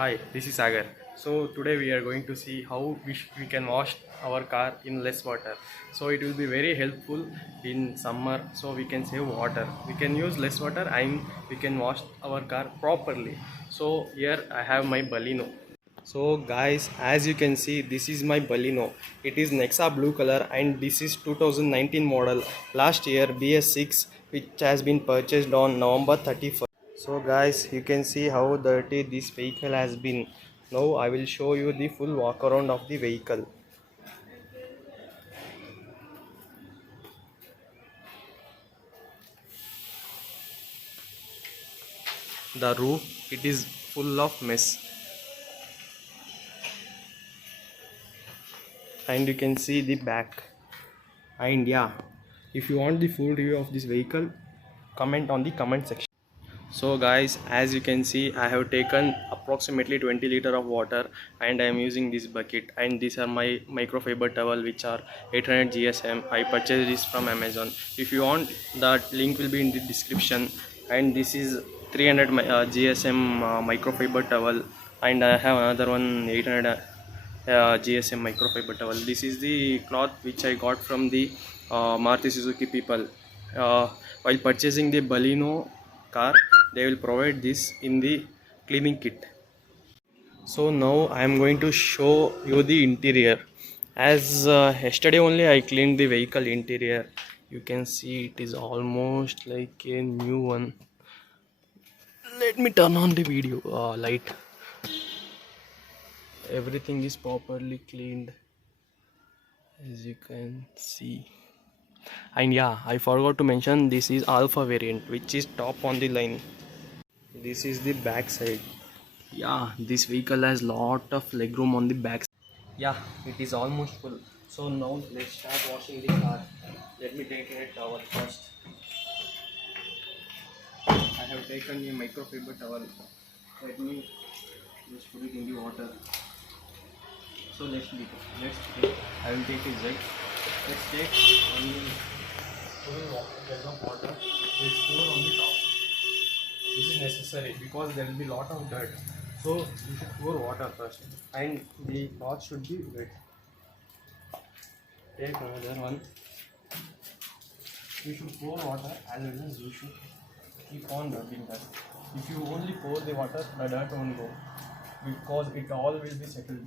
Hi, this is Sagar. So today we are going to see how we can wash our car in less water. So it will be very helpful in summer so we can save water. We can use less water and we can wash our car properly. So here I have my Baleno. So guys, as you can see, this is my Baleno. It is Nexa blue color and this is 2019 model. Last year BS6 which has been purchased on November 31st. So guys, you can see how dirty this vehicle has been. Now I will show you the full walk around of the vehicle. The roof, it is full of mess. And you can see the back. And yeah, if you want the full review of this vehicle, comment on the comment section. So guys, as you can see, I have taken approximately 20 liter of water and I am using this bucket, and these are my microfiber towel which are 800 GSM. I purchased this from Amazon. If you want, that link will be in the description. And this is 300 GSM microfiber towel, and I have another one 800 GSM microfiber towel. This is the cloth which I got from the Maruti Suzuki people. While purchasing the Baleno car, they will provide this in the cleaning kit. So now I am going to show you the interior. As yesterday only I cleaned the vehicle interior. You can see it is almost like a new one. Let me turn on the video light. Everything is properly cleaned, as you can see. And yeah, I forgot to mention, this is alpha variant which is top on the line. This is the back side. Yeah, this vehicle has lot of legroom on the back. Yeah, it is almost full. So now let's start washing the car. Let me take a towel first. I have taken a microfiber towel. Let me just put it in the water. So I will take a jug. Let's take only full jug of water. Let's pour on the top. This is necessary because there will be lot of dirt. So you should pour water first, and the cloth should be wet. Take another one. You should pour water as well as you should keep on rubbing that. If you only pour the water, the dirt won't go because it all will be settled.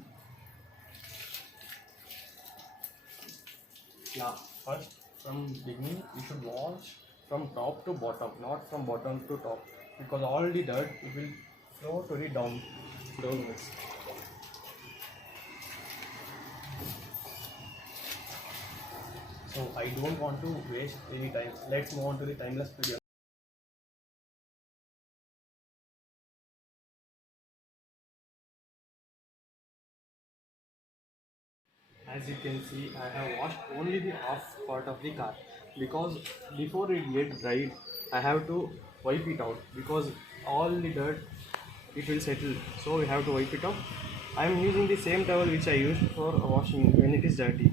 Yeah, first from beginning you should wash from top to bottom, not from bottom to top, because all the dirt it will flow to the downwards. So I don't want to waste any time. Let's move on to the timeless video. As you can see, I have washed only the half part of the car because before it gets dried, I have to wipe it out because all the dirt it will settle. So we have to wipe it out. I am using the same towel which I used for washing when it is dirty.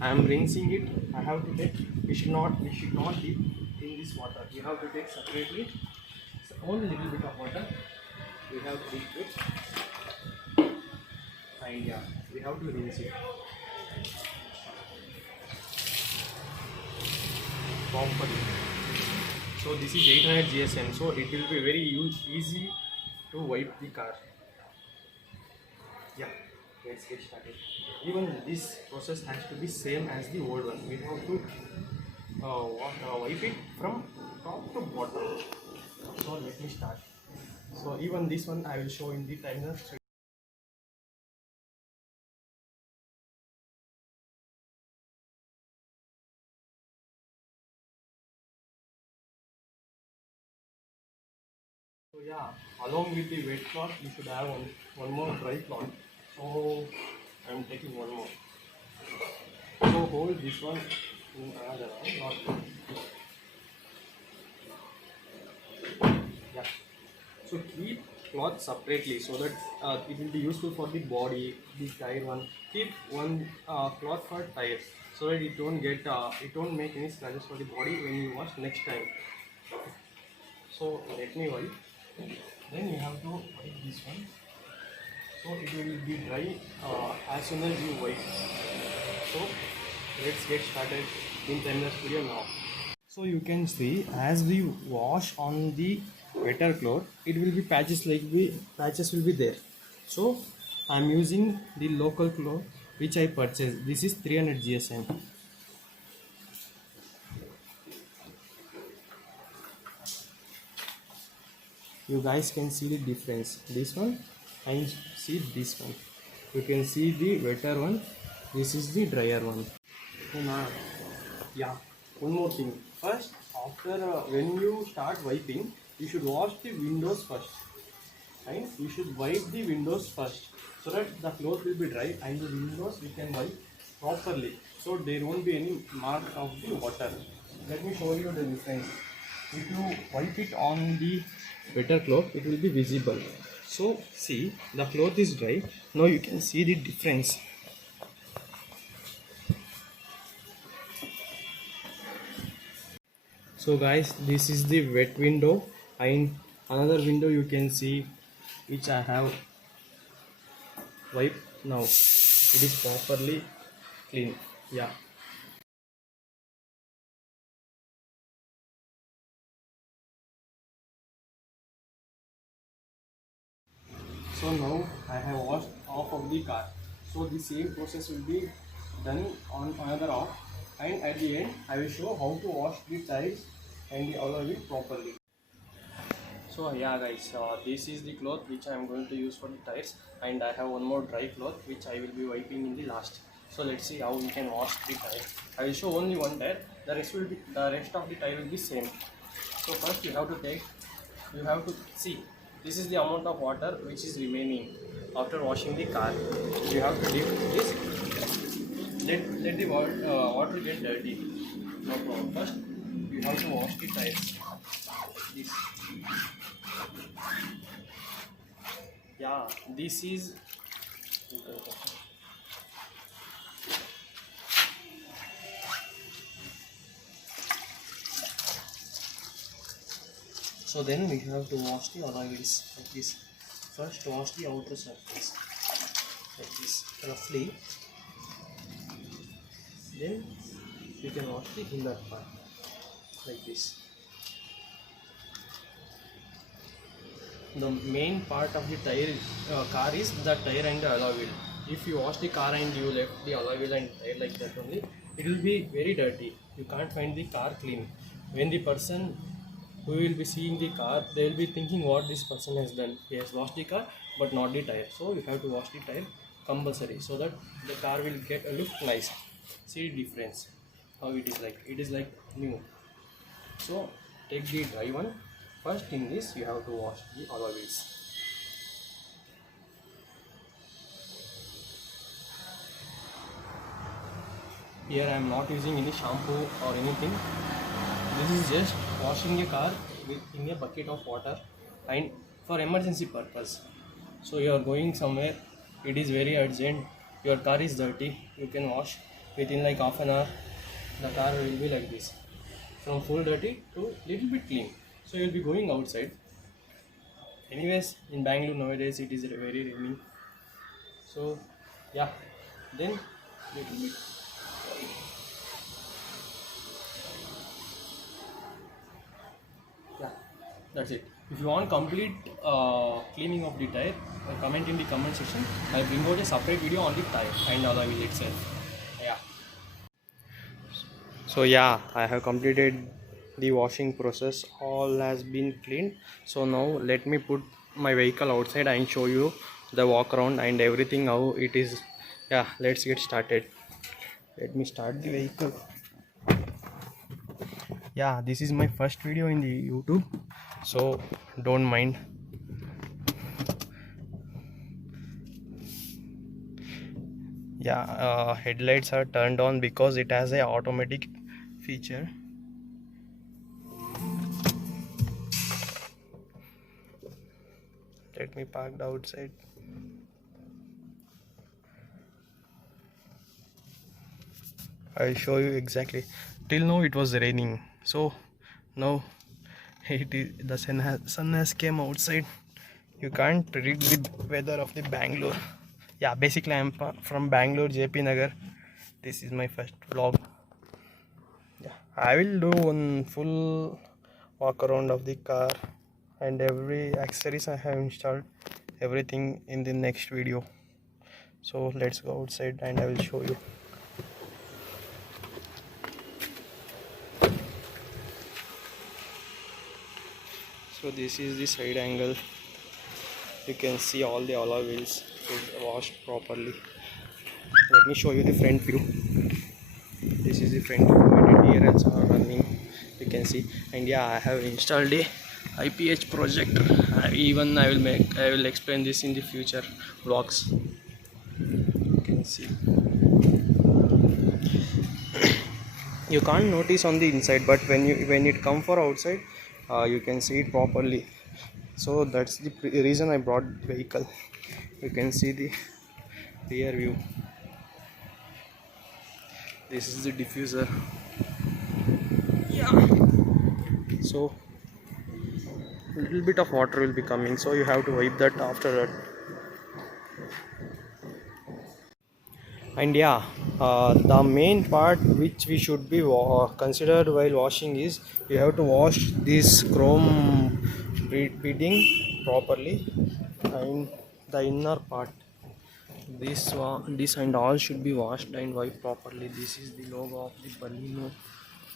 I am rinsing it. I have to take. We should not dip in this water. We have to take separately. So only little bit of water. We have to dip it, and yeah, we have to rinse it properly. So this is 800 GSM, so it will be very easy to wipe the car. Yeah, let's get started. Even this process has to be same as the old one. We have to wipe it from top to bottom. So let me start. So even this one I will show in the timer. So yeah, along with the wet cloth, you should have one more dry cloth. So I'm taking one more. So hold this one in another one, not yeah. So keep cloth separately so that it will be useful for the body, the tire one. Keep one cloth for tires so that it don't make any scratches for the body when you wash next time. So let me wipe. Then you have to wipe this one. so it will be dry as soon as you wipe. So let's get started in 10 minutes video now. So you can see as we wash on the wetter cloth, it will be patches patches will be there. So I'm using the local cloth which I purchased. This is 300 GSM. You guys can see the difference. This one and see this one. You can see the wetter one. This is the drier one. So now, yeah, one more thing. First, after when you start wiping, you should wash the windows first. And you should wipe the windows first so that the cloth will be dry and the windows we can wipe properly. So there won't be any mark of the water. Let me show you the difference. If you wipe it on the wetter cloth, it will be visible. So see, the cloth is dry. Now you can see the difference. So guys, this is the wet window and another window you can see which I have wiped now. It is properly clean. Yeah. So now I have washed off of the car. So the same process will be done on another off, and at the end I will show how to wash the tires and the alloy wheel properly. So yeah guys, this is the cloth which I am going to use for the tires, and I have one more dry cloth which I will be wiping in the last. So let's see how we can wash the tire. I will show only one tire. The rest of the tire will be same. So first you have to see, this is the amount of water which is remaining after washing the car. You have to dip this. Let the water get dirty. No problem. First you have to wash the tires. This. Yeah, this is. So then we have to wash the alloy wheels like this. First wash the outer surface like this roughly. Then you can wash the inner part like this. The main part of the car is the tire and the alloy wheel. If you wash the car and you left the alloy wheel and tire like that only, it will be very dirty. You can't find the car clean. When the person who will be seeing the car, they will be thinking what this person has done. He has washed the car but not the tire. So you have to wash the tire compulsory so that the car will get a look nice. See the difference how it is like. It is like new. So take the dry one. First in this you have to wash the alloy wheels. Here I am not using any shampoo or anything. This is just washing a car in a bucket of water and for emergency purpose. So you are going somewhere, it is very urgent, your car is dirty, you can wash within like half an hour. The car will be like this, from full dirty to little bit clean. So you will be going outside. Anyways, in Bangalore nowadays it is very raining. So yeah, then little bit. Yeah, that's it. If you want complete cleaning of the tire, comment in the comment section. I'll bring out a separate video on the tire and alloy wheel itself. Yeah. So yeah, I have completed the washing process. All has been cleaned. So now let me put my vehicle outside and show you the walk around and everything how it is. Yeah, let's get started. Let me start the vehicle. Yeah, this is my first video in the YouTube, so don't mind. Yeah, headlights are turned on because it has a automatic feature. Let me park the outside. I'll show you exactly. Till now it was raining, so now it is the sun has came outside. You can't predict the weather of the Bangalore. Yeah, basically I'm from Bangalore, JP Nagar. This is my first vlog. Yeah, I will do one full walk around of the car and every accessories I have installed, everything in the next video. So let's go outside and I will show you. So this is the side angle. You can see all the alloy wheels is washed properly. Let me show you the front view. This is the front view and the DRLs are running. You can see, and yeah, I have installed a IPH projector. I will explain this in the future vlogs. You can see. You can't notice on the inside, but when it come for outside, you can see it properly. So that's the reason I brought the vehicle. You can see the rear view. This is the diffuser. Yeah. So little bit of water will be coming, so you have to wipe that after that. And yeah, the main part which we should be considered while washing is you have to wash this chrome beading properly, and the inner part, this and all should be washed and wiped properly. This is the logo of the Baleno.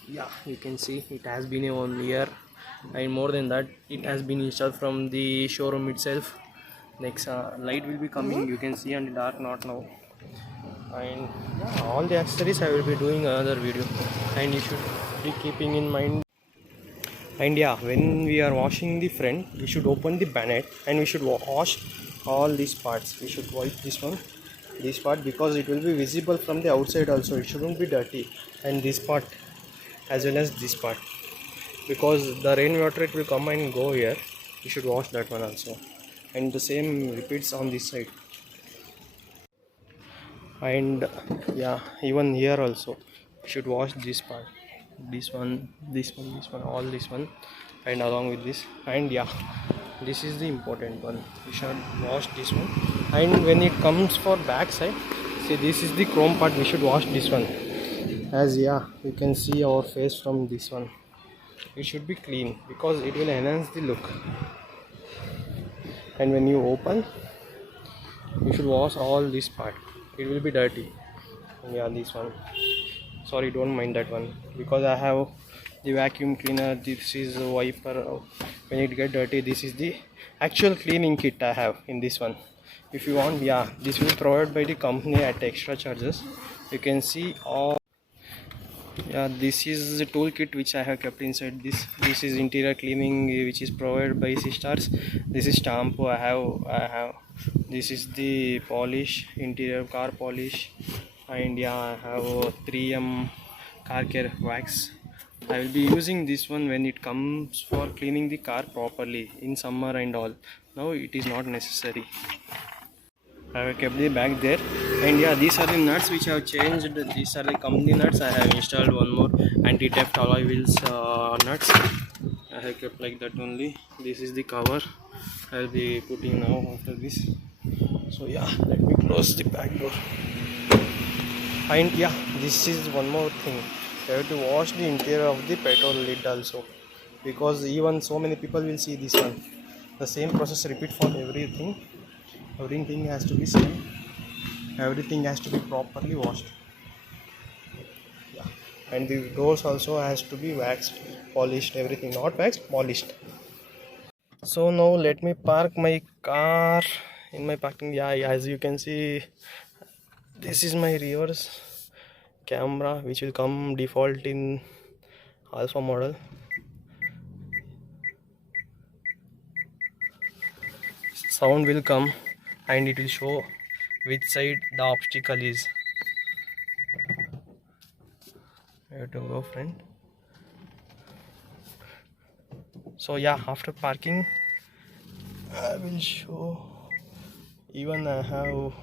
Yeah, you can see it has been a 1 year, and more than that, it has been installed from the showroom itself. Next light will be coming, you can see on the dark, not now. And yeah, all the accessories I will be doing another video, and you should be keeping in mind. And yeah, when we are washing the front, we should open the bonnet and we should wash all these parts. We should wipe this part, because it will be visible from the outside also. It shouldn't be dirty. And this part as well as this part, because the rainwater, it will come and go here. You should wash that one also, and the same repeats on this side. And yeah, even here also you should wash this part, this one, all this one, and along with this. And yeah, this is the important one, you should wash this one. And when it comes for back side, see, this is the chrome part, we should wash this one, as yeah, you can see our face from this one. It should be clean because it will enhance the look. And when you open, you should wash all this part, it will be dirty. And yeah, this one, sorry, don't mind that one, because I have the vacuum cleaner. This is a wiper. When it get dirty, this is the actual cleaning kit I have in this one. If you want, yeah, this will be provided by the company at extra charges. You can see all. Yeah, this is the toolkit which I have kept inside this. This is interior cleaning which is provided by Sistars. This is shampoo I have. This is the polish, interior car polish. And yeah, I have 3M car care wax. I will be using this one when it comes for cleaning the car properly in summer and all. Now it is not necessary. I have kept the bag there. And yeah, these are the nuts which I have changed. These are the company nuts. I have installed one more anti-theft alloy wheels nuts. I have kept like that only. This is the cover I will be putting now after this. So yeah, let me close the back door. And yeah, this is one more thing, you have to wash the interior of the petrol lid also, because even so many people will see this one. The same process repeat for everything. Everything has to be same, everything has to be properly washed. Yeah. And the doors also has to be waxed, polished, everything, not waxed, polished. So now let me park my car in my parking. Yeah, as you can see, this is my reverse camera which will come default in Alpha model. Sound will come and it will show which side the obstacle is. I have to go front. So yeah, after parking I will show. Even I have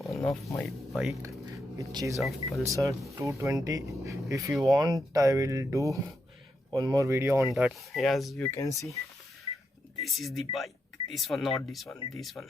one of my bike which is of Pulsar 220. If you want, I will do one more video on that. As you can see, this is the bike. this one, not this one, this one.